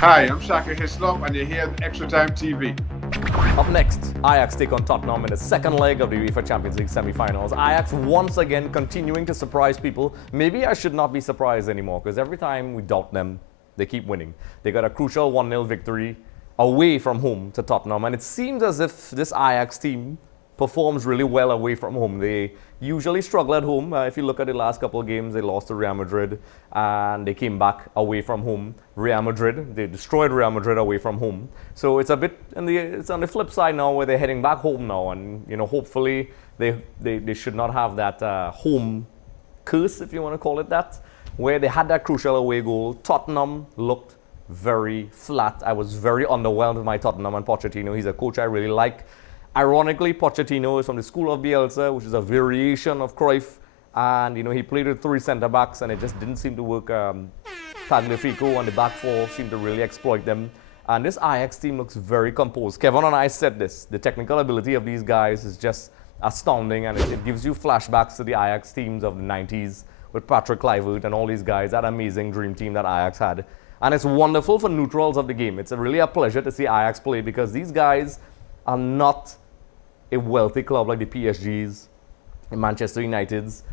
Hi, I'm Shaka Hislop, and you're here at Extra Time TV. Up next, Ajax take on Tottenham in the second leg of the UEFA Champions League semi-finals. Ajax once again continuing to surprise people. Maybe I should not be surprised anymore, because every time we doubt them, they keep winning. They got a crucial 1-0 victory away from home to Tottenham, and it seems as if this Ajax team performs really well away from home. They usually struggle at home. If you look at the last couple of games, they lost to Real Madrid and they came back away from home. They destroyed Real Madrid away from home. So it's a bit, it's on the flip side now where they're heading back home now, and hopefully they should not have that home curse, if you want to call it that, where they had that crucial away goal. Tottenham looked very flat. I was very underwhelmed with my Tottenham and Pochettino. He's a coach I really like. Ironically, Pochettino is from the school of Bielsa, which is a variation of Cruyff. And, he played with 3 centre-backs, and it just didn't seem to work. Tagliafico and the back four seemed to really exploit them. And this Ajax team looks very composed. Kevon and I said this. The technical ability of these guys is just astounding, and it gives you flashbacks to the Ajax teams of the 90s with Patrick Kluivert and all these guys, that amazing dream team that Ajax had. And it's wonderful for neutrals of the game. It's really a pleasure to see Ajax play, because these guys are not a wealthy club like the PSGs, the Manchester Uniteds.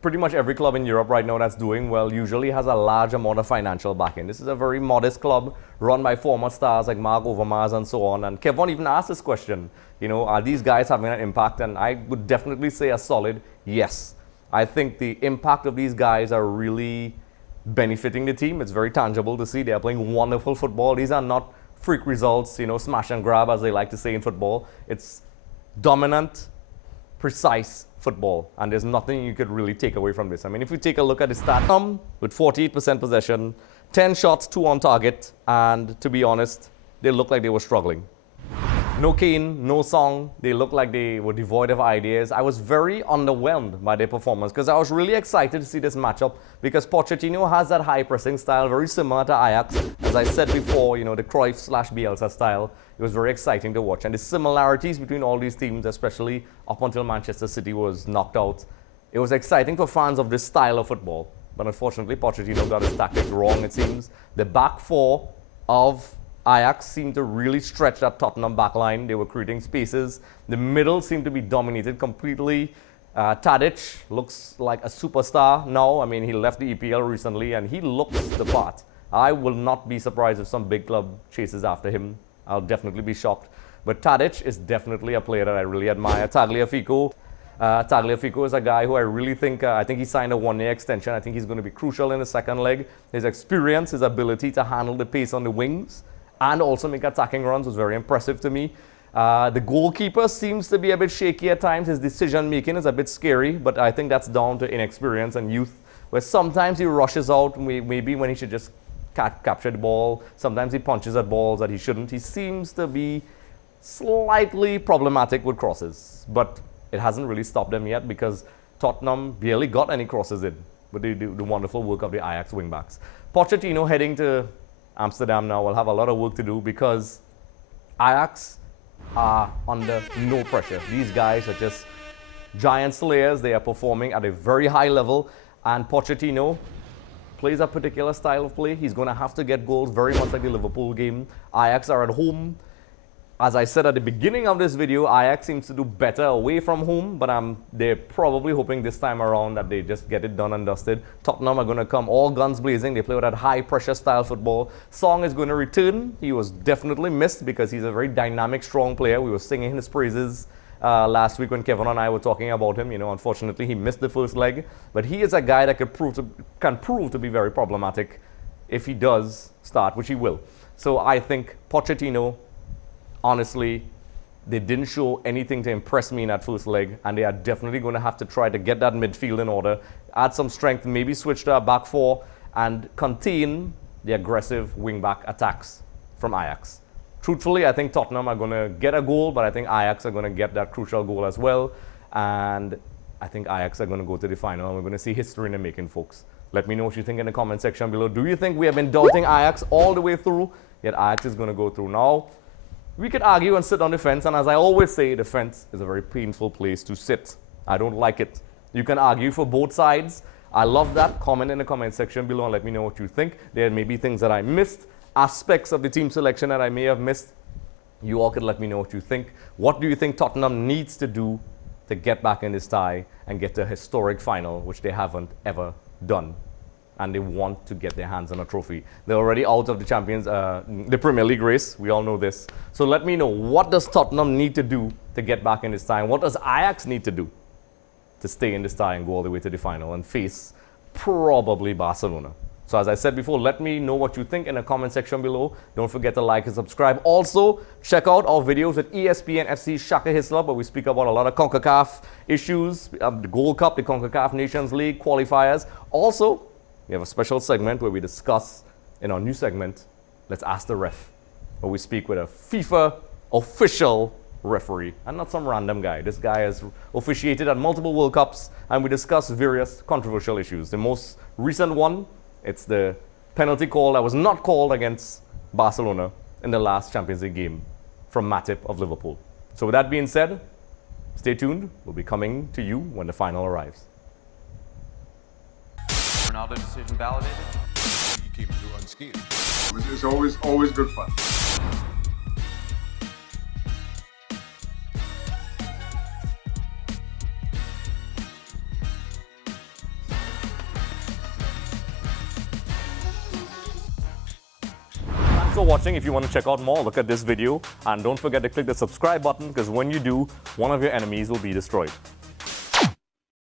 Pretty much every club in Europe right now that's doing well usually has a large amount of financial backing. This is a very modest club run by former stars like Mark Overmars and so on. And Kevon even asked this question, are these guys having an impact? And I would definitely say a solid yes. I think the impact of these guys are really benefiting the team. It's very tangible to see. They are playing wonderful football. These are not freak results, smash and grab, as they like to say in football. It's dominant, precise football, and there's nothing you could really take away from this. I mean, if you take a look at the stat, with 48% possession, 10 shots, 2 on target, and to be honest, they looked like they were struggling. No Kane, no Song. They looked like they were devoid of ideas. I was very underwhelmed by their performance, because I was really excited to see this matchup, because Pochettino has that high pressing style, very similar to Ajax. As I said before, the Cruyff/Bielsa style. It was very exciting to watch. And the similarities between all these teams, especially up until Manchester City was knocked out, it was exciting for fans of this style of football. But unfortunately, Pochettino got his tactics wrong, it seems. The back four of Ajax seemed to really stretch that Tottenham backline. They were creating spaces. The middle seemed to be dominated completely. Tadic looks like a superstar now. I mean, he left the EPL recently, and he looks the part. I will not be surprised if some big club chases after him. I'll definitely be shocked. But Tadic is definitely a player that I really admire. Tagliafico is a guy who I really think, I think he signed a 1-year extension. I think he's going to be crucial in the second leg. His experience, his ability to handle the pace on the wings and also make attacking runs was very impressive to me. The goalkeeper seems to be a bit shaky at times. His decision making is a bit scary, but I think that's down to inexperience and youth, where sometimes he rushes out, maybe when he should just capture the ball. Sometimes he punches at balls that he shouldn't. He seems to be slightly problematic with crosses, but it hasn't really stopped them yet, because Tottenham barely got any crosses in, but they do the wonderful work of the Ajax wingbacks. Pochettino heading to Amsterdam now will have a lot of work to do, because Ajax are under no pressure. These guys are just giant slayers. They are performing at a very high level, and Pochettino plays a particular style of play. He's going to have to get goals, very much like the Liverpool game. Ajax are at home. As I said at the beginning of this video, Ajax seems to do better away from home, but they're probably hoping this time around that they just get it done and dusted. Tottenham are going to come all guns blazing. They play with that high-pressure style football. Song is going to return. He was definitely missed, because he's a very dynamic, strong player. We were singing his praises last week when Kevon and I were talking about him. Unfortunately, he missed the first leg, but he is a guy that can prove to be very problematic if he does start, which he will. So I think Pochettino, honestly, they didn't show anything to impress me in that first leg, and they are definitely going to have to try to get that midfield in order, add some strength, maybe switch to a back four, and contain the aggressive wing-back attacks from Ajax. Truthfully, I think Tottenham are going to get a goal, but I think Ajax are going to get that crucial goal as well. And I think Ajax are going to go to the final, and we're going to see history in the making, folks. Let me know what you think in the comment section below. Do you think we have been doubting Ajax all the way through, yet Ajax is going to go through now? We could argue and sit on the fence, and as I always say, the fence is a very painful place to sit. I don't like it. You can argue for both sides. I love that. Comment in the comment section below and let me know what you think. There may be things that I missed. aspects of the team selection that I may have missed, you all could let me know what you think. What do you think Tottenham needs to do to get back in this tie and get to a historic final, which they haven't ever done? And they want to get their hands on a trophy. They're already out of the Premier League race. We all know this. So let me know, what does Tottenham need to do to get back in this tie? And what does Ajax need to do to stay in this tie and go all the way to the final and face probably Barcelona? So as I said before, let me know what you think in the comment section below. Don't forget to like and subscribe. Also, check out our videos at ESPN FC Shaka Hislop, where we speak about a lot of CONCACAF issues, the Gold Cup, the CONCACAF Nations League qualifiers. Also, we have a special segment where we discuss, in our new segment, Let's Ask the Ref, where we speak with a FIFA official referee and not some random guy. This guy has officiated at multiple World Cups, and we discuss various controversial issues. The most recent one, it's the penalty call that was not called against Barcelona in the last Champions League game from Matip of Liverpool. So with that being said, stay tuned. We'll be coming to you when the final arrives. Ronaldo decision validated. You keep it unscathed. It's always good fun. Thanks for watching. If you want to check out more, look at this video. And don't forget to click the subscribe button, because when you do, one of your enemies will be destroyed.